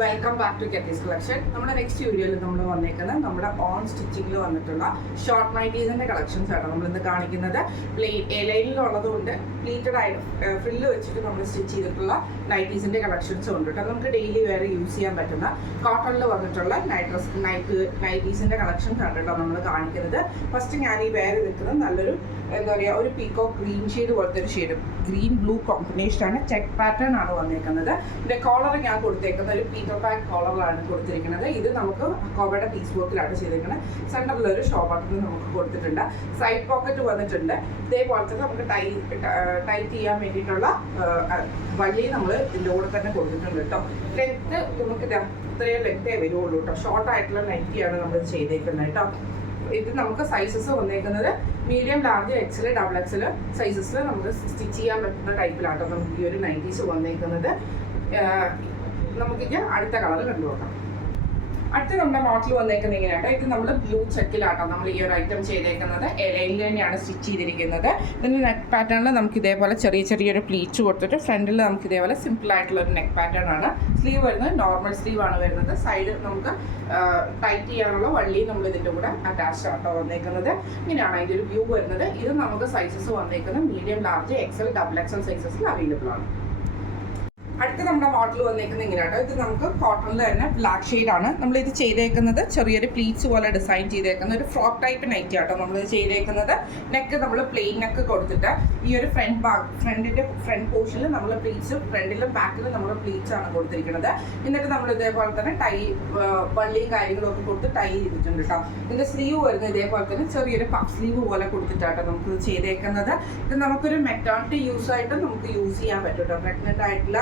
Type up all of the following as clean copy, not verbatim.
Welcome back to Ketty's collection. നമ്മുടെ next വീഡിയോയിൽ നമ്മൾ വന്നേക്കുന്നത് നമ്മുടെ ഓൺ സ്റ്റിച്ചിങ്ങിൽ വന്നിട്ടുള്ള ഷോർട്ട് നൈറ്റീസിന്റെ കളക്ഷൻസ് ആണ് നമ്മൾ ഇന്ന് കാണിക്കുന്നത്. എലൈനിലുള്ളതുകൊണ്ട് പ്ലീറ്റഡ് ആയിട്ട് ഫ്രില്ല് വെച്ചിട്ട് നമ്മൾ സ്റ്റിച്ച് ചെയ്തിട്ടുള്ള നൈറ്റീസിന്റെ കളക്ഷൻസും ഉണ്ട് കേട്ടോ. നമുക്ക് ഡെയിലി വേറെ യൂസ് ചെയ്യാൻ പറ്റുന്ന കോട്ടണിൽ വന്നിട്ടുള്ള നൈറ്റീസിന്റെ കളക്ഷൻസ് ആണ് കേട്ടോ നമ്മൾ കാണിക്കുന്നത്. ഫസ്റ്റ് ഞാൻ ഈ വേറെ നിൽക്കുന്നത് നല്ലൊരു എന്താ പറയുക, ഒരു പീക്കോ ഗ്രീൻ ഷെയ്ഡ് പോലത്തെ ഒരു ഷെയ്ഡ്, ഗ്രീൻ ബ്ലൂ കോമ്പിനേഷൻ ആണ്. ചെക്ക് പാറ്റേൺ ആണ് വന്നേക്കുന്നത്. ഇതിന്റെ കോളർ ഞാൻ കൊടുത്തേക്കുന്നത് ഒരു പീറ്റർ പാക്ക് കോളറാണ് കൊടുത്തിരിക്കുന്നത്. ഇത് നമുക്ക് കോബയുടെ പീസ് വർക്കിലാണ് ചെയ്തിരിക്കുന്നത്. സെന്ററിൽ ഒരു ഷോ ബട്ടൺ നമുക്ക് കൊടുത്തിട്ടുണ്ട്. സൈഡ് പോക്കറ്റ് വന്നിട്ടുണ്ട്. ഇതേപോലെ തന്നെ നമുക്ക് ടൈറ്റ് ചെയ്യാൻ വേണ്ടിയിട്ടുള്ള വള്ളി നമ്മൾ ഇതിൻ്റെ കൂടെ തന്നെ കൊടുത്തിട്ടുണ്ട് കേട്ടോ. ലെങ്ത്ത് നമുക്ക് ഇത്രയും ലെങ്ത്തേ വരുള്ളൂ കേട്ടോ. ഷോർട്ട് ആയിട്ടുള്ള നൈറ്റിയാണ് നമ്മൾ ചെയ്തേക്കുന്നത് കേട്ടോ. ഇത് നമുക്ക് സൈസസ് വന്നേക്കുന്നത് medium, large, XL, double XL സൈസസിൽ നമുക്ക് സ്റ്റിച്ച് ചെയ്യാൻ പറ്റുന്ന ടൈപ്പിലാട്ടോ നമുക്ക് ഈ ഒരു നൈറ്റീസ് വന്നേക്കുന്നത്. നമുക്കിത് അടുത്ത കളർ കണ്ടുനോക്കാം. അടുത്ത നമ്മുടെ മോഡൽ വന്നേക്കുന്നത് ഇങ്ങനെയാട്ടോ. ഇത് നമ്മൾ ബ്ലൂ ചെക്കിലാട്ടോ നമ്മൾ ഈ ഒരു ഐറ്റം ചെയ്തേക്കുന്നത്. എലയിൽ തന്നെയാണ് സ്റ്റിച്ച് ചെയ്തിരിക്കുന്നത്. ഇതിൻ്റെ നെക്ക് പാറ്റേണിൽ നമുക്ക് ഇതേപോലെ ചെറിയൊരു പ്ലീച്ച് കൊടുത്തിട്ട് ഫ്രണ്ടിൽ നമുക്ക് ഇതേപോലെ സിമ്പിൾ ആയിട്ടുള്ള ഒരു നെക്ക് പാറ്റേൺ ആണ്. സ്ലീവ് വരുന്നത് നോർമൽ സ്ലീവ് ആണ് വരുന്നത്. സൈഡ് നമുക്ക് ടൈറ്റ് ചെയ്യാനുള്ള വള്ളി നമ്മൾ ഇതിൻ്റെ കൂടെ അറ്റാച്ച് ആട്ടോ വന്നേക്കുന്നത്. ഇങ്ങനെയാണ് അതിൻ്റെ ഒരു വ്യൂ വരുന്നത്. ഇത് നമുക്ക് സൈസസ് വന്നേക്കുന്നത് medium, large, XL, double XL സൈസസിൽ അവൈലബിൾ ആണ്. അടുത്ത നമ്മുടെ മോഡൽ വന്നേക്കുന്നത് ഇങ്ങനെയാട്ടോ. ഇത് നമുക്ക് കോട്ടണിൽ തന്നെ ബ്ലാക്ക് ഷെയ്ഡാണ് നമ്മൾ ഇത് ചെയ്തേക്കുന്നത്. ചെറിയൊരു പ്ലീറ്റ്സ് പോലെ ഡിസൈൻ ചെയ്തേക്കുന്ന ഒരു ഫ്രോക്ക് ടൈപ്പ് നൈറ്റി ആട്ടോ നമ്മൾ ചെയ്തേക്കുന്നത്. നെക്ക് നമ്മൾ പ്ലെയിൻ നെക്ക് കൊടുത്തിട്ട് ഈ ഒരു ഫ്രണ്ടിൻ്റെ ഫ്രണ്ട് പോർഷനിൽ നമ്മൾ പ്ലീറ്റ്സ്, ഫ്രണ്ടിലും ബാക്കിലും നമ്മൾ പ്ലീറ്റ്സ് ആണ് കൊടുത്തിരിക്കുന്നത്. എന്നിട്ട് നമ്മൾ ഇതേപോലെ തന്നെ വള്ളിയും കാര്യങ്ങളും ഒക്കെ കൊടുത്ത് ടൈ ചെയ്തിട്ടുണ്ട് കേട്ടോ. ഇതിൻ്റെ സ്ലീവ് വരുന്നത് ഇതേപോലെ തന്നെ ചെറിയൊരു പഫ് സ്ലീവ് പോലെ കൊടുത്തിട്ടാട്ടോ നമുക്ക് ചെയ്തേക്കുന്നത്. ഇത് നമുക്കൊരു മെറ്റേണിറ്റി യൂസ് ആയിട്ട് നമുക്ക് യൂസ് ചെയ്യാൻ പറ്റും കേട്ടോ. പ്രഗ്നൻ്റ് ആയിട്ടുള്ള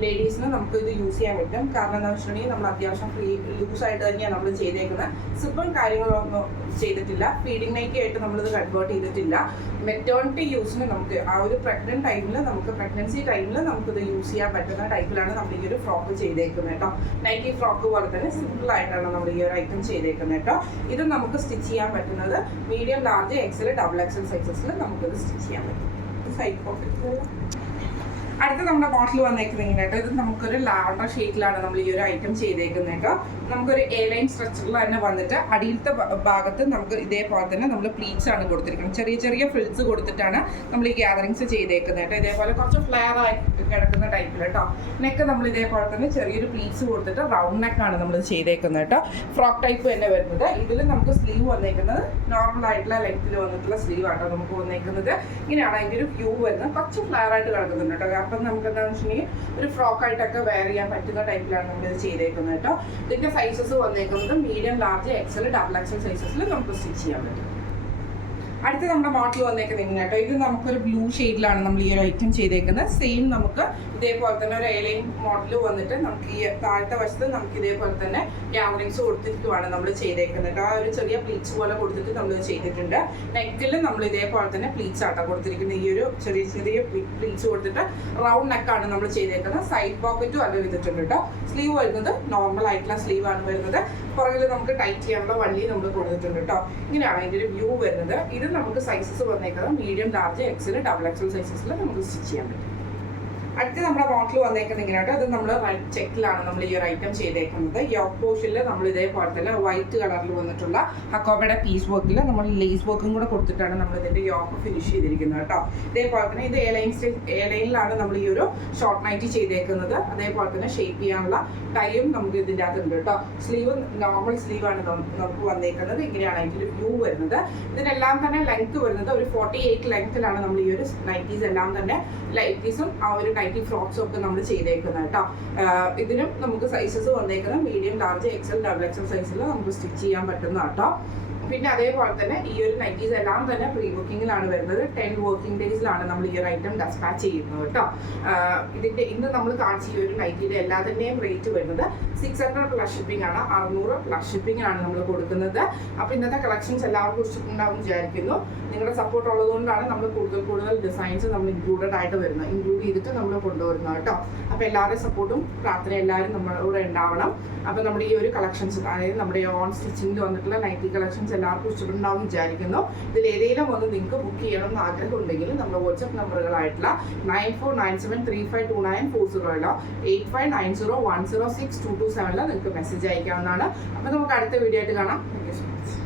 ലേഡീസിന് നമുക്ക് ഇത് യൂസ് ചെയ്യാൻ പറ്റും. കാരണം എന്താ വെച്ചിട്ടുണ്ടെങ്കിൽ നമ്മൾ അത്യാവശ്യം ലൂസായിട്ട് തന്നെയാണ് നമ്മൾ ചെയ്തേക്കുന്നത്. സിപ്പും കാര്യങ്ങളൊന്നും ചെയ്തിട്ടില്ല. ഫീഡിങ് നൈറ്റി ആയിട്ട് നമ്മളിത് കൺവേർട്ട് ചെയ്തിട്ടില്ല. മെറ്റേണിറ്റി യൂസിന് നമുക്ക് ആ ഒരു പ്രഗ്നൻസി ടൈമിൽ നമുക്കിത് യൂസ് ചെയ്യാൻ പറ്റുന്ന ടൈപ്പിലാണ് നമ്മൾ ഈ ഒരു ഫ്രോക്ക് ചെയ്തേക്കുന്നത് കേട്ടോ. നൈറ്റി ഫ്രോക്ക് പോലെ തന്നെ സിമ്പിൾ ആയിട്ടാണ് നമ്മൾ ഈ ഒരു ഐറ്റം ചെയ്തേക്കുന്നത് കേട്ടോ. ഇത് നമുക്ക് സ്റ്റിച്ച് ചെയ്യാൻ പറ്റുന്നത് medium, large, XL, double XL സൈസസിൽ നമുക്കിത് സ്റ്റിച്ച് ചെയ്യാൻ പറ്റും. Side pocket. അടുത്ത നമ്മുടെ മോഡൽ വന്നേക്കുന്നത് കേട്ടോ. ഇത് നമുക്കൊരു ലാവണ്ടർ ഷെയ്ഡിലാണ് നമ്മൾ ഈ ഒരു ഐറ്റം ചെയ്തേക്കുന്നത് കേട്ടോ. നമുക്കൊരു എ ലൈൻ സ്ട്രക്ചറിൽ തന്നെ വന്നിട്ട് അടിയിലത്തെ ഭാഗത്ത് നമുക്ക് ഇതേപോലെ തന്നെ നമ്മൾ പ്ലീറ്റ്സ് ആണ് കൊടുത്തിരിക്കുന്നത്. ചെറിയ ഫ്രിൽസ് കൊടുത്തിട്ടാണ് നമ്മൾ ഈ ഗ്യാതറിങ്സ് ചെയ്തേക്കുന്നത് കേട്ടോ. ഇതേപോലെ കുറച്ച് ഫ്ലെയർ ആയി കിടക്കുന്ന ടൈപ്പിൽ കേട്ടോ. നെക്ക് നമ്മൾ ഇതേപോലെ തന്നെ ചെറിയൊരു പ്ലീറ്റ്സ് കൊടുത്തിട്ട് റൗണ്ട് നെക്കാണ് നമ്മൾ ചെയ്തേക്കുന്നത് കേട്ടോ. ഫ്രോക്ക് ടൈപ്പ് തന്നെ വരുന്നത്. ഇതിൽ നമുക്ക് സ്ലീവ് വന്നേക്കുന്നത് നോർമൽ ആയിട്ടുള്ള ലെങ്ത്തിൽ വന്നിട്ടുള്ള സ്ലീവ് ആട്ടോ നമുക്ക് വന്നേക്കുന്നത്. ഇങ്ങനെയാണ് അതിൻ്റെ ഒരു വ്യൂ വരുന്നത്. കുറച്ച് ഫ്ലെയർ ആയിട്ട് കിടക്കുന്നുണ്ട് കേട്ടോ. അപ്പം നമുക്ക് എന്താണെന്ന് വെച്ചിട്ടുണ്ടെങ്കിൽ ഒരു ഫ്രോക്ക് ആയിട്ടൊക്കെ വെയർ ചെയ്യാൻ പറ്റുന്ന ടൈപ്പിലാണ് നമ്മളിത് ചെയ്തേക്കുന്നത് കേട്ടോ. ഇതിൻ്റെ സൈസസ് വന്നേക്കുന്നത് medium, large, XL, double XL സൈസസിൽ നമുക്ക് സ്റ്റിച്ച് ചെയ്യാൻ പറ്റും. അടുത്ത നമ്മുടെ മോഡൽ വന്നേക്കുന്നത് ഇങ്ങനെ കേട്ടോ. ഇത് നമുക്കൊരു ബ്ലൂ ഷെയ്ഡിലാണ് നമ്മൾ ഈ ഒരു ഐറ്റം ചെയ്തേക്കുന്നത്. സെയിം നമുക്ക് ഇതേപോലെ തന്നെ ഒരു എലൈൻ മോഡൽ വന്നിട്ട് നമുക്ക് ഈ താഴത്തെ വശത്ത് നമുക്ക് ഇതേപോലെ തന്നെ ഗ്യാതറിങ്സ് കൊടുത്തിരിക്കുവാണ് നമ്മൾ ചെയ്തേക്കുന്നത്. ആ ഒരു ചെറിയ പ്ലീറ്റ്സ് പോലെ കൊടുത്തിട്ട് നമ്മൾ ചെയ്തിട്ടുണ്ട്. നെക്കിൽ നമ്മൾ ഇതേപോലെ തന്നെ പ്ലീറ്റ്സ് ആട്ടോ കൊടുത്തിരിക്കുന്നത്. ഈ ഒരു ചെറിയ പ്ലീറ്റ്സ് കൊടുത്തിട്ട് റൗണ്ട് നെക്കാണ് നമ്മൾ ചെയ്തേക്കുന്നത്. സൈഡ് പോക്കറ്റും അത് ചെയ്തിട്ടുണ്ട് കേട്ടോ. സ്ലീവ് വരുന്നത് നോർമൽ ആയിട്ടുള്ള സ്ലീവ് ആണ് വരുന്നത്. പുറകിൽ നമുക്ക് ടൈറ്റ് ചെയ്യാനുള്ള വള്ളി നമ്മൾ കൊടുത്തിട്ടുണ്ട് കേട്ടോ. ഇങ്ങനെയാണ് അതിൻ്റെ ഒരു വ്യൂ വരുന്നത്. ഇത് നമുക്ക് സൈസസ് വന്നേക്കുന്നത് medium, large, XL, double XL സൈസസിൽ നമുക്ക് സ്റ്റിച്ച് ചെയ്യാൻ പറ്റും. അടുത്ത നമ്മുടെ മോഡൽ വന്നേക്കുന്നത് ഇങ്ങനെയായിട്ട്. അത് നമ്മൾ റൈറ്റ് ചെക്കിലാണ് നമ്മൾ ഈ ഒരു ഐറ്റം ചെയ്തേക്കുന്നത്. യോക്ക് പോർഷനിൽ നമ്മൾ ഇതേപോലെ തന്നെ വൈറ്റ് കളറിൽ വന്നിട്ടുള്ള ഹക്കോബയുടെ പീസ് വർക്കിൽ നമ്മൾ ലേസ് വർക്കും കൂടെ കൊടുത്തിട്ടാണ് നമ്മൾ ഇതിൻ്റെ യോക്ക് ഫിനിഷ് ചെയ്തിരിക്കുന്നത് കേട്ടോ. ഇതേപോലെ തന്നെ ഇത് എലൈനിലാണ് നമ്മൾ ഈ ഒരു ഷോർട്ട് നൈറ്റി ചെയ്തേക്കുന്നത്. അതേപോലെ തന്നെ ഷേപ്പ് ചെയ്യാനുള്ള ടൈം നമുക്ക് ഇതിൻ്റെ അകത്തുണ്ട് കേട്ടോ. സ്ലീവ് നോർമൽ സ്ലീവാണ് നമുക്ക് വന്നേക്കുന്നത്. ഇങ്ങനെയാണ് അതിൻ്റെ വ്യൂ വരുന്നത്. ഇതിനെല്ലാം തന്നെ ലെങ്ത് വരുന്നത് ഒരു 48 ലെങ്ത്തിലാണ് നമ്മൾ ഈ ഒരു നൈറ്റീസ് എല്ലാം തന്നെ നൈറ്റീസും ആ ഒരു നൈറ്റി ഫ്രോക്സും ഒക്കെ നമ്മൾ ചെയ്തേക്കുന്നത് കേട്ടോ. ഇതിനും നമുക്ക് സൈസസ് വന്നേക്കുന്നത് medium, large, XL, double XL സൈസിൽ നമുക്ക് സ്റ്റിച്ച് ചെയ്യാൻ പറ്റുന്ന കേട്ടോ. പിന്നെ അതേപോലെ തന്നെ ഈ ഒരു നൈറ്റീസ് എല്ലാം തന്നെ പ്രീ ബുക്കിങ്ങിലാണ് വരുന്നത്. 10 വർക്കിംഗ് ഡേയ്സിലാണ് നമ്മൾ ഈ ഒരു ഐറ്റം ഡെസ്പാച്ച് ചെയ്യുന്നത് കേട്ടോ. ഇതിൻ്റെ ഇന്ന് നമ്മൾ കാണിച്ച ഈ ഒരു നൈറ്റിയുടെ എല്ലാത്തിൻ്റെയും റേറ്റ് വരുന്നത് 600 പ്ലസ് ഷിപ്പിംഗ് ആണ്. 600 പ്ലസ് ഷിപ്പിംഗിനാണ് നമ്മൾ കൊടുക്കുന്നത്. അപ്പോൾ ഇന്നത്തെ കളക്ഷൻസ് എല്ലാവർക്കും ഇഷ്ടപ്പെട്ടുണ്ടാവും വിചാരിക്കുന്നു. നിങ്ങളുടെ സപ്പോർട്ട് ഉള്ളതുകൊണ്ടാണ് നമ്മൾ കൂടുതൽ ഡിസൈൻസ് നമ്മൾ ഇൻക്ലൂഡ് ചെയ്തിട്ട് നമ്മൾ കൊണ്ടുവരുന്നത് കേട്ടോ. അപ്പോൾ എല്ലാവരുടെയും സപ്പോർട്ടും പ്രാർത്ഥന എല്ലാവരും നമ്മളോട് ഉണ്ടാവണം. അപ്പോൾ നമ്മുടെ ഈ ഒരു കളക്ഷൻസ്, അതായത് നമ്മുടെ ഓൺ സ്റ്റിച്ചിങ്ങിൽ വന്നിട്ടുള്ള നൈറ്റി കളക്ഷൻസ് എല്ലാവർക്കും ഇഷ്ടപ്പെടുണ്ടാവും വിചാരിക്കുന്നു. ഇതിൽ ഏതെങ്കിലും ഒന്ന് നിങ്ങൾക്ക് ബുക്ക് ചെയ്യണം എന്ന് ആഗ്രഹം ഉണ്ടെങ്കിൽ നമ്മുടെ വാട്സ്ആപ്പ് നമ്പറുകളായിട്ടുള്ള 9497352940 8590106227 നിങ്ങൾക്ക് മെസ്സേജ് അയക്കാവുന്നതാണ്. അപ്പോൾ നമുക്ക് അടുത്ത വീഡിയോ ആയിട്ട് കാണാം. Thank you so much.